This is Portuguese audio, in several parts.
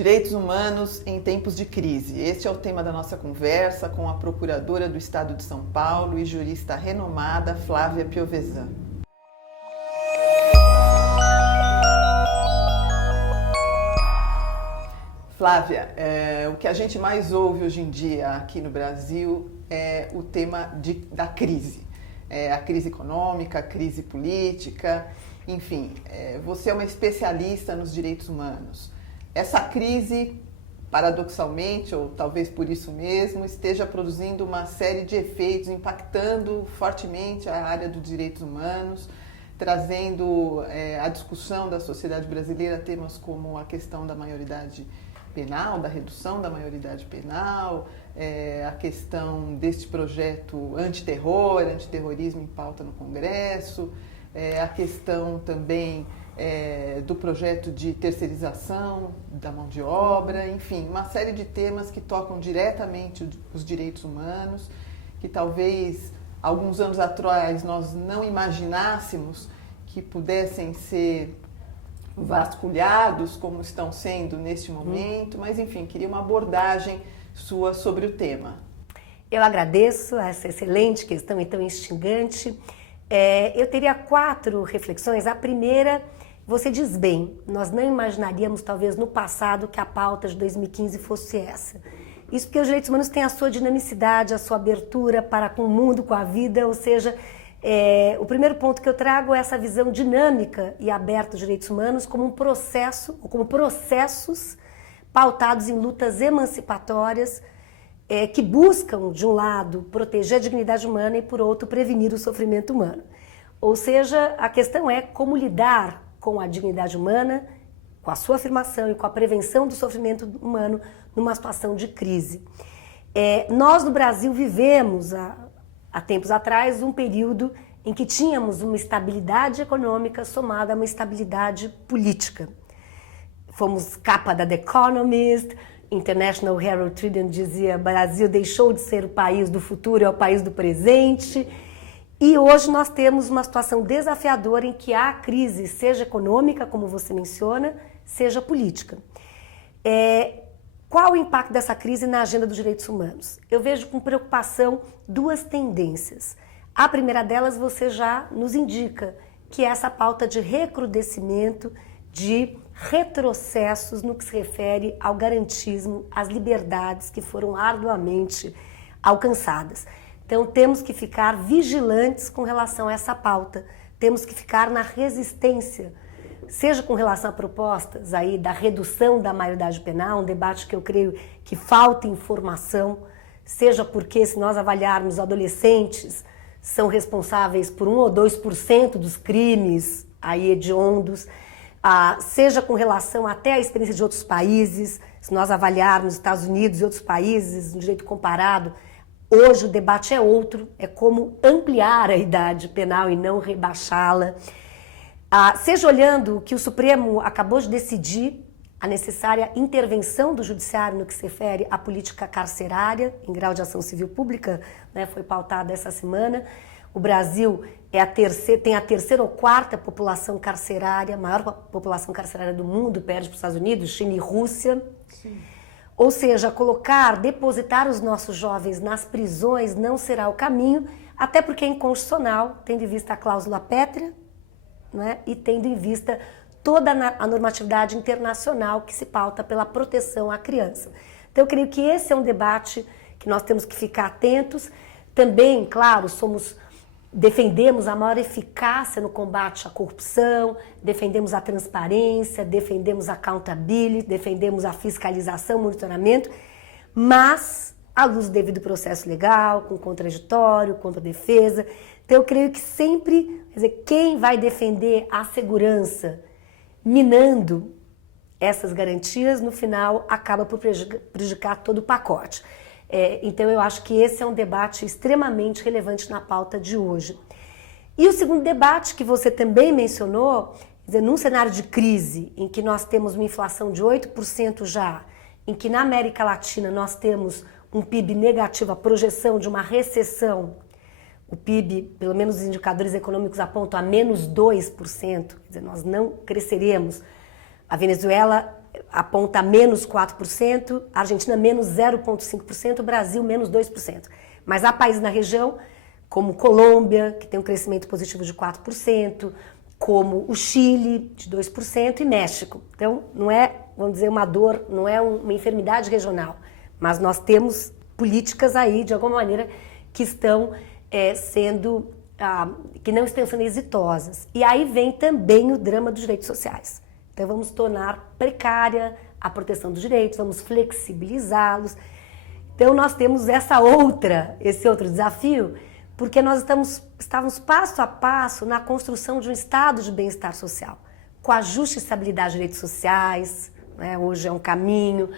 Direitos humanos em tempos de crise. Este é o tema da nossa conversa com a procuradora do Estado de São Paulo e jurista renomada Flávia Piovesan. Flávia, o que a gente mais ouve hoje em dia aqui no Brasil é o tema da crise. A crise econômica, a crise política, enfim, você é uma especialista nos direitos humanos. Essa crise, paradoxalmente, ou talvez por isso mesmo, esteja produzindo uma série de efeitos, impactando fortemente a área dos direitos humanos, trazendo à discussão da sociedade brasileira temas como a questão da maioridade penal, da redução da maioridade penal, a questão deste projeto antiterrorismo em pauta no Congresso, a questão também do projeto de terceirização da mão de obra, enfim, uma série de temas que tocam diretamente os direitos humanos, que talvez alguns anos atrás nós não imaginássemos que pudessem ser vasculhados como estão sendo neste momento, mas enfim, queria uma abordagem sua sobre o tema. Eu agradeço essa excelente questão e tão instigante. Eu teria 4 reflexões. A primeira, você diz bem, nós não imaginaríamos talvez no passado que a pauta de 2015 fosse essa. Isso porque os direitos humanos têm a sua dinamicidade, a sua abertura para com o mundo, com a vida, ou seja, o primeiro ponto que eu trago é essa visão dinâmica e aberta dos direitos humanos como um processo, ou como processos pautados em lutas emancipatórias que buscam, de um lado, proteger a dignidade humana e, por outro, prevenir o sofrimento humano. Ou seja, a questão é como lidar com a dignidade humana, com a sua afirmação e com a prevenção do sofrimento humano numa situação de crise. Nós, no Brasil, vivemos há tempos atrás um período em que tínhamos uma estabilidade econômica somada a uma estabilidade política. Fomos capa da The Economist, International Herald Tribune dizia Brasil deixou de ser o país do futuro, é o país do presente. E hoje nós temos uma situação desafiadora em que há crise, seja econômica, como você menciona, seja política. Qual o impacto dessa crise na agenda dos direitos humanos? Eu vejo com preocupação 2 tendências. A primeira delas você já nos indica, que é essa pauta de recrudescimento, de retrocessos no que se refere ao garantismo, às liberdades que foram arduamente alcançadas. Então temos que ficar vigilantes com relação a essa pauta, temos que ficar na resistência, seja com relação a propostas aí da redução da maioridade penal, um debate que eu creio que falta informação, seja porque se nós avaliarmos adolescentes, são responsáveis por 1 ou 2% dos crimes aí hediondos, seja com relação até à experiência de outros países, se nós avaliarmos Estados Unidos e outros países no direito comparado, hoje o debate é outro, é como ampliar a idade penal e não rebaixá-la. Seja olhando o que o Supremo acabou de decidir, a necessária intervenção do Judiciário no que se refere à política carcerária, em grau de ação civil pública, né, foi pautada essa semana. O Brasil tem a terceira ou quarta população carcerária, maior população carcerária do mundo, perde para os Estados Unidos, China e Rússia. Sim. Ou seja, depositar os nossos jovens nas prisões não será o caminho, até porque é inconstitucional, tendo em vista a cláusula pétrea, né, e tendo em vista toda a normatividade internacional que se pauta pela proteção à criança. Então eu creio que esse é um debate que nós temos que ficar atentos. Também, claro, defendemos a maior eficácia no combate à corrupção, defendemos a transparência, defendemos a accountability, defendemos a fiscalização, monitoramento, mas à luz do devido processo legal, com contraditório, contra-defesa. Então eu creio que sempre, quem vai defender a segurança minando essas garantias, no final acaba por prejudicar todo o pacote. Então eu acho que esse é um debate extremamente relevante na pauta de hoje. E o segundo debate que você também mencionou, num cenário de crise, em que nós temos uma inflação de 8% já, em que na América Latina nós temos um PIB negativo, a projeção de uma recessão, o PIB, pelo menos os indicadores econômicos apontam a menos 2%, quer dizer, nós não cresceremos. A Venezuela aponta menos 4%, a Argentina menos 0,5%, o Brasil menos 2%. Mas há países na região, como Colômbia, que tem um crescimento positivo de 4%, como o Chile, de 2%, e México. Então, não é, vamos dizer, uma dor, não é uma enfermidade regional, mas nós temos políticas aí, de alguma maneira, que estão que não estão sendo exitosas. E aí vem também o drama dos direitos sociais. Então, vamos tornar precária a proteção dos direitos, vamos flexibilizá-los. Então, nós temos esse outro desafio, porque nós estávamos passo a passo na construção de um estado de bem-estar social, com ajuste e estabilidade de direitos sociais, né? Hoje é um caminho,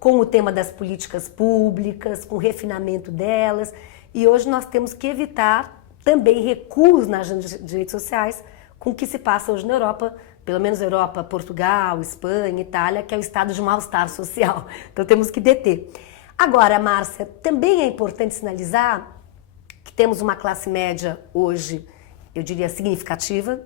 com o tema das políticas públicas, com o refinamento delas, e hoje nós temos que evitar também recuos na agenda de direitos sociais com o que se passa hoje na Europa, pelo menos Europa, Portugal, Espanha, Itália, que é o estado de mal-estar social. Então temos que deter. Agora, Márcia, também é importante sinalizar que temos uma classe média hoje, eu diria, significativa.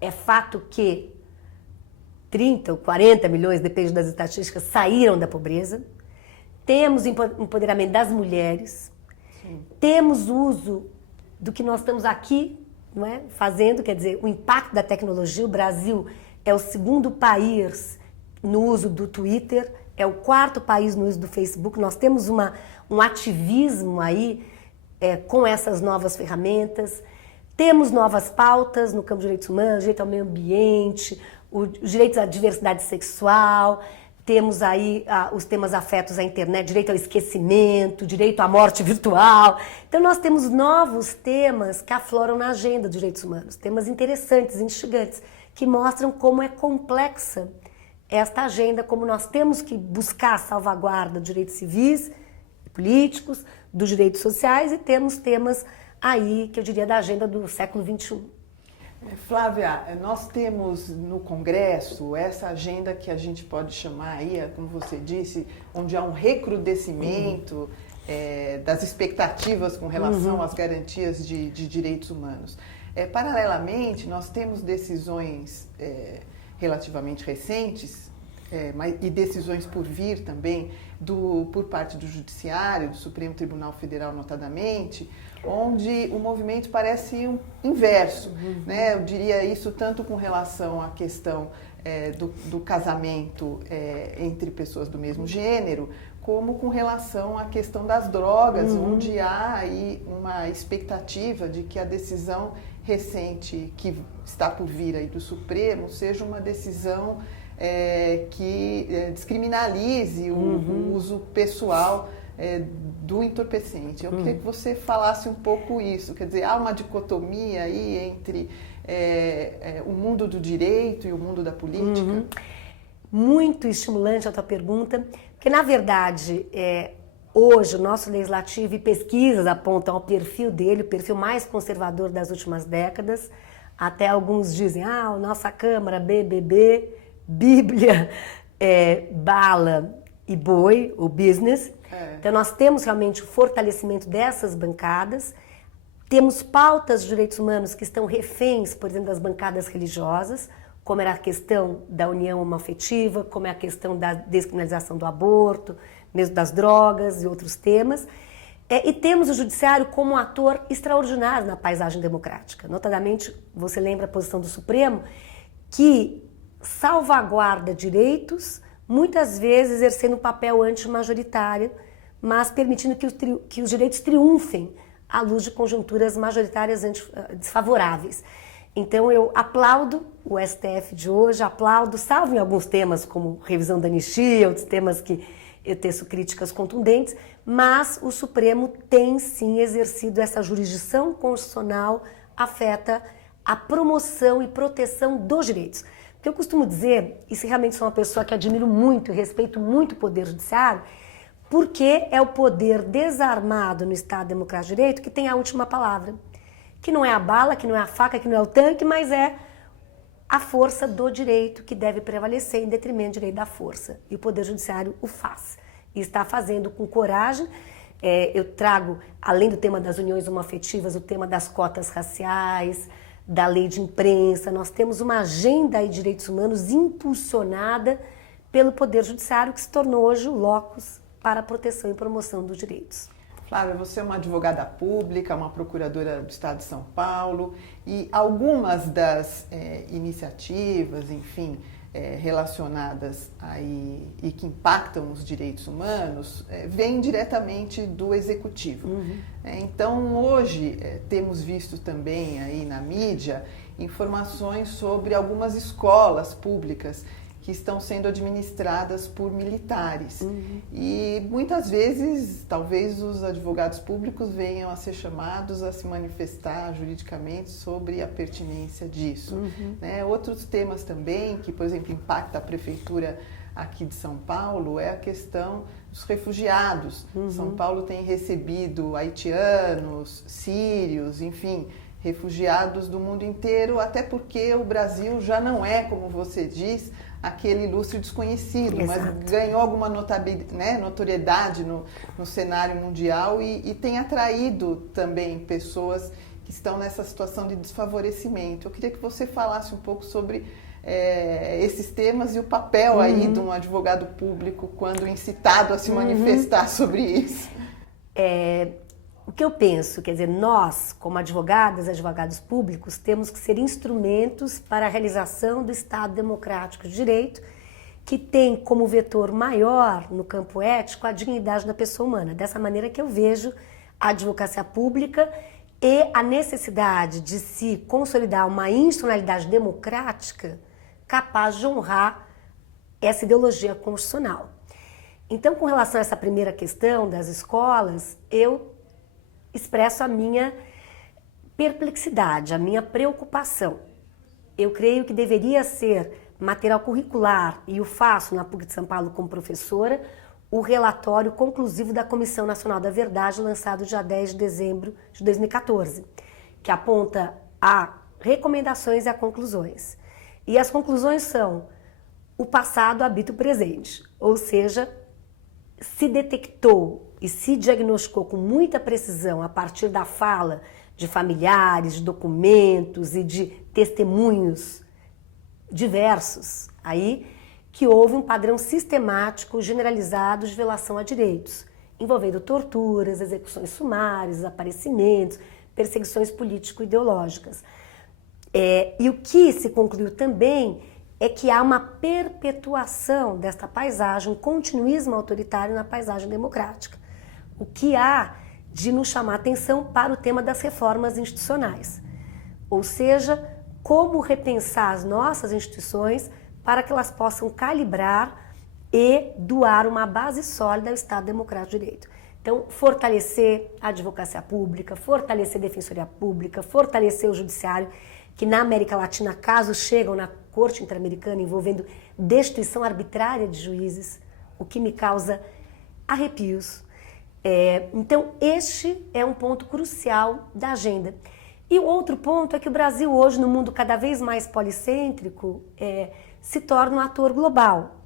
É fato que 30 ou 40 milhões, depende das estatísticas, saíram da pobreza. Temos empoderamento das mulheres. Sim. Temos uso do que nós estamos aqui, não é, fazendo, quer dizer, o impacto da tecnologia. O Brasil é o segundo país no uso do Twitter, é o quarto país no uso do Facebook. Nós temos um ativismo aí com essas novas ferramentas. Temos novas pautas no campo de direitos humanos, direito ao meio ambiente, os direitos à diversidade sexual, temos aí os temas afetos à internet, direito ao esquecimento, direito à morte virtual. Então nós temos novos temas que afloram na agenda dos direitos humanos, temas interessantes, instigantes, que mostram como é complexa esta agenda, como nós temos que buscar a salvaguarda dos direitos civis e políticos, dos direitos sociais, e temos temas aí, que eu diria, da agenda do século XXI. Flávia, nós temos no Congresso essa agenda que a gente pode chamar aí, como você disse, onde há um recrudescimento das expectativas com relação às garantias de direitos humanos. Paralelamente, nós temos decisões relativamente recentes e decisões por vir também por parte do Judiciário, do Supremo Tribunal Federal notadamente, onde o movimento parece inverso, né? Eu diria isso tanto com relação à questão do casamento entre pessoas do mesmo gênero, como com relação à questão das drogas, onde há aí uma expectativa de que a decisão recente que está por vir aí do Supremo seja uma decisão que descriminalize o uso pessoal do entorpecente. Eu queria que você falasse um pouco isso, quer dizer, há uma dicotomia aí entre o mundo do direito e o mundo da política? Muito estimulante a tua pergunta, porque na verdade hoje o nosso legislativo e pesquisas apontam ao perfil dele, o perfil mais conservador das últimas décadas. Até alguns dizem, nossa Câmara, BBB, Bíblia, bala e boi, o business. Então nós temos realmente o fortalecimento dessas bancadas, temos pautas de direitos humanos que estão reféns, por exemplo, das bancadas religiosas, como era a questão da união homoafetiva, como é a questão da descriminalização do aborto, mesmo das drogas e outros temas. E temos o Judiciário como um ator extraordinário na paisagem democrática. Notadamente, você lembra a posição do Supremo, que salvaguarda direitos, muitas vezes exercendo um papel antimajoritário, mas permitindo que os direitos triunfem à luz de conjunturas majoritárias desfavoráveis. Então eu aplaudo o STF de hoje, salvo em alguns temas como revisão da anistia, outros temas que eu teço críticas contundentes, mas o Supremo tem sim exercido essa jurisdição constitucional afeta a promoção e proteção dos direitos. Porque eu costumo dizer, e se realmente sou uma pessoa que admiro muito e respeito muito o Poder Judiciário, porque é o poder desarmado no Estado Democrático de Direito que tem a última palavra. Que não é a bala, que não é a faca, que não é o tanque, mas é a força do direito que deve prevalecer em detrimento do direito da força. E o Poder Judiciário o faz. E está fazendo com coragem. Eu trago, além do tema das uniões homoafetivas, o tema das cotas raciais, da lei de imprensa. Nós temos uma agenda de direitos humanos impulsionada pelo Poder Judiciário, que se tornou hoje o locus para a proteção e promoção dos direitos. Flávia, você é uma advogada pública, uma procuradora do Estado de São Paulo, e algumas das iniciativas, enfim, relacionadas aí e que impactam os direitos humanos, vêm diretamente do Executivo. Então, hoje, temos visto também aí na mídia informações sobre algumas escolas públicas que estão sendo administradas por militares. E muitas vezes, talvez os advogados públicos venham a ser chamados a se manifestar juridicamente sobre a pertinência disso. Outros temas também que, por exemplo, impacta a prefeitura aqui de São Paulo é a questão dos refugiados. São Paulo tem recebido haitianos, sírios, enfim, refugiados do mundo inteiro, até porque o Brasil já não é, como você diz, aquele ilustre desconhecido, Exato. Mas ganhou alguma notoriedade no cenário mundial e tem atraído também pessoas que estão nessa situação de desfavorecimento. Eu queria que você falasse um pouco sobre esses temas e o papel aí de um advogado público quando incitado a se manifestar sobre isso. O que eu penso, quer dizer, nós, como advogadas, advogados públicos, temos que ser instrumentos para a realização do Estado Democrático de Direito, que tem como vetor maior no campo ético a dignidade da pessoa humana. Dessa maneira que eu vejo a advocacia pública e a necessidade de se consolidar uma institucionalidade democrática capaz de honrar essa ideologia constitucional. Então, com relação a essa primeira questão das escolas, eu expresso a minha perplexidade, a minha preocupação. Eu creio que deveria ser material curricular, e o faço na PUC de São Paulo como professora, o relatório conclusivo da Comissão Nacional da Verdade, lançado dia 10 de dezembro de 2014, que aponta a recomendações e a conclusões. E as conclusões são: o passado habita o presente, ou seja, se detectou e se diagnosticou com muita precisão a partir da fala de familiares, de documentos e de testemunhos diversos aí, que houve um padrão sistemático generalizado de violação a direitos, envolvendo torturas, execuções sumárias, desaparecimentos, perseguições político-ideológicas. E o que se concluiu também é que há uma perpetuação desta paisagem, um continuismo autoritário na paisagem democrática. O que há de nos chamar a atenção para o tema das reformas institucionais. Ou seja, como repensar as nossas instituições para que elas possam calibrar e doar uma base sólida ao Estado Democrático de Direito. Então, fortalecer a advocacia pública, fortalecer a defensoria pública, fortalecer o judiciário, que na América Latina casos chegam na Corte Interamericana envolvendo destituição arbitrária de juízes, o que me causa arrepios. Então, este é um ponto crucial da agenda. E o outro ponto é que o Brasil hoje, no mundo cada vez mais policêntrico, se torna um ator global.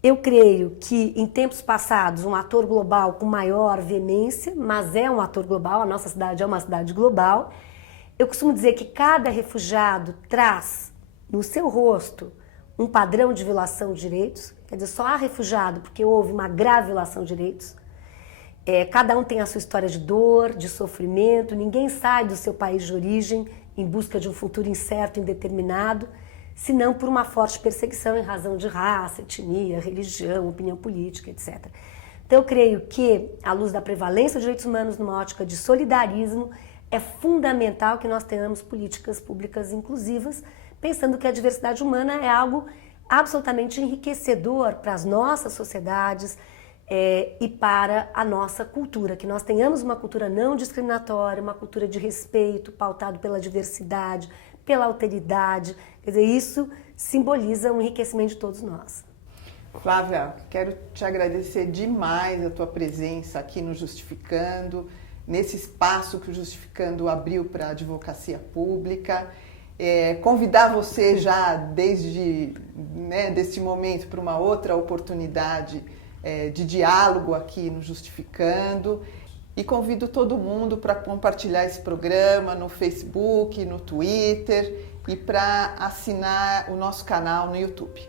Eu creio que, em tempos passados, um ator global com maior veemência, mas é um ator global, a nossa cidade é uma cidade global. Eu costumo dizer que cada refugiado traz no seu rosto um padrão de violação de direitos, quer dizer, só há refugiado porque houve uma grave violação de direitos. Cada um tem a sua história de dor, de sofrimento, ninguém sai do seu país de origem em busca de um futuro incerto, indeterminado, senão por uma forte perseguição em razão de raça, etnia, religião, opinião política, etc. Então eu creio que, à luz da prevalência dos direitos humanos numa ótica de solidarismo, é fundamental que nós tenhamos políticas públicas inclusivas, pensando que a diversidade humana é algo absolutamente enriquecedor para as nossas sociedades, e para a nossa cultura, que nós tenhamos uma cultura não discriminatória, uma cultura de respeito, pautado pela diversidade, pela alteridade. Quer dizer, isso simboliza um enriquecimento de todos nós. Flávia, quero te agradecer demais a tua presença aqui no Justificando, nesse espaço que o Justificando abriu para a advocacia pública. Convidar você já desde desse momento para uma outra oportunidade de diálogo aqui no Justificando, e convido todo mundo para compartilhar esse programa no Facebook, no Twitter e para assinar o nosso canal no YouTube.